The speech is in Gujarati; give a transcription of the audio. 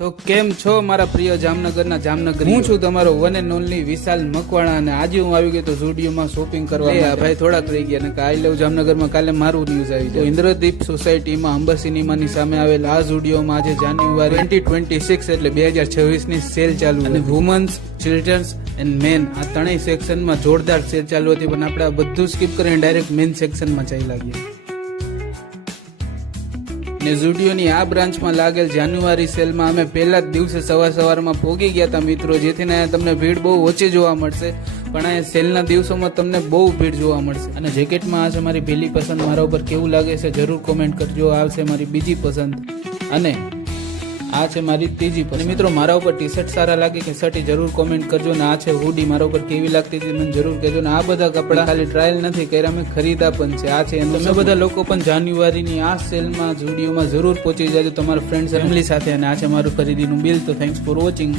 તો કેમ છો મારા પ્રિય જામનગરના જામનગર, હું છું તમારો વન એન્ડ ઓનલી વિશાલ મકવાણા અને આજે હું આવી ગયો તો ઝુડિયોમાં શોપિંગ કરવા. ભાઈ થોડાક રહી ગયા ને આઈ લવ જામનગરમાં કાલે મારું ન્યૂઝ આવી તો ઇન્દ્રદીપ સોસાયટીમાં અંબર સિનેમાની સામે આવેલ આ ઝુડિયોમાં આજે જાન્યુઆરી 2026 એટલે 2026 ની સેલ ચાલુ અને વુમન્સ, ચિલ્ડ્રન્સ એન્ડ મેન આ ત્રણેય સેક્શનમાં જોરદાર સેલ ચાલુ હતી. પણ આપણે આ બધું સ્કીપ કરીને ડાયરેક્ટ મેન સેક્શનમાં ચાલી લાગીએ. ને ઝુડિયોની આ બ્રાન્ચમાં લાગેલ જાન્યુઆરી સેલમાં અમે પહેલા જ દિવસે સવારમાં પહોંચી ગયા હતા મિત્રો, જેથી તમને ભીડ બહુ ઓછી જોવા મળશે. પણ આ સેલના દિવસોમાં તમને બહુ ભીડ જોવા મળશે. અને જેકેટમાં આ છે મારી પહેલી પસંદ, મારા ઉપર કેવું લાગે છે જરૂર કોમેન્ટ કરજો. આ છે મારી બીજી પસંદ અને આ છે મારી ત્રીજી પસંદ. મિત્રો મારા ઉપર ટી શર્ટ સારા લાગે કે શર્ટ જરૂર કોમેન્ટ કરજો. ને આ છે હુડી, મારા ઉપર કેવી લાગતી હતી મને જરૂર કહેજો. ને આ બધા કપડા ખાલી ટ્રાયલ નથી કર્યા, અમે ખરીદા પણ છે. આ છે તમે બધા લોકો પણ જાન્યુઆરીની આ સેલમાં ઝુડિયોમાં જરૂર પહોંચી જાજો તમારા ફ્રેન્ડ ફેમિલી સાથે. અને આ છે મારું ખરીદીનું બિલ. તો થેન્ક્સ ફોર વોચિંગ.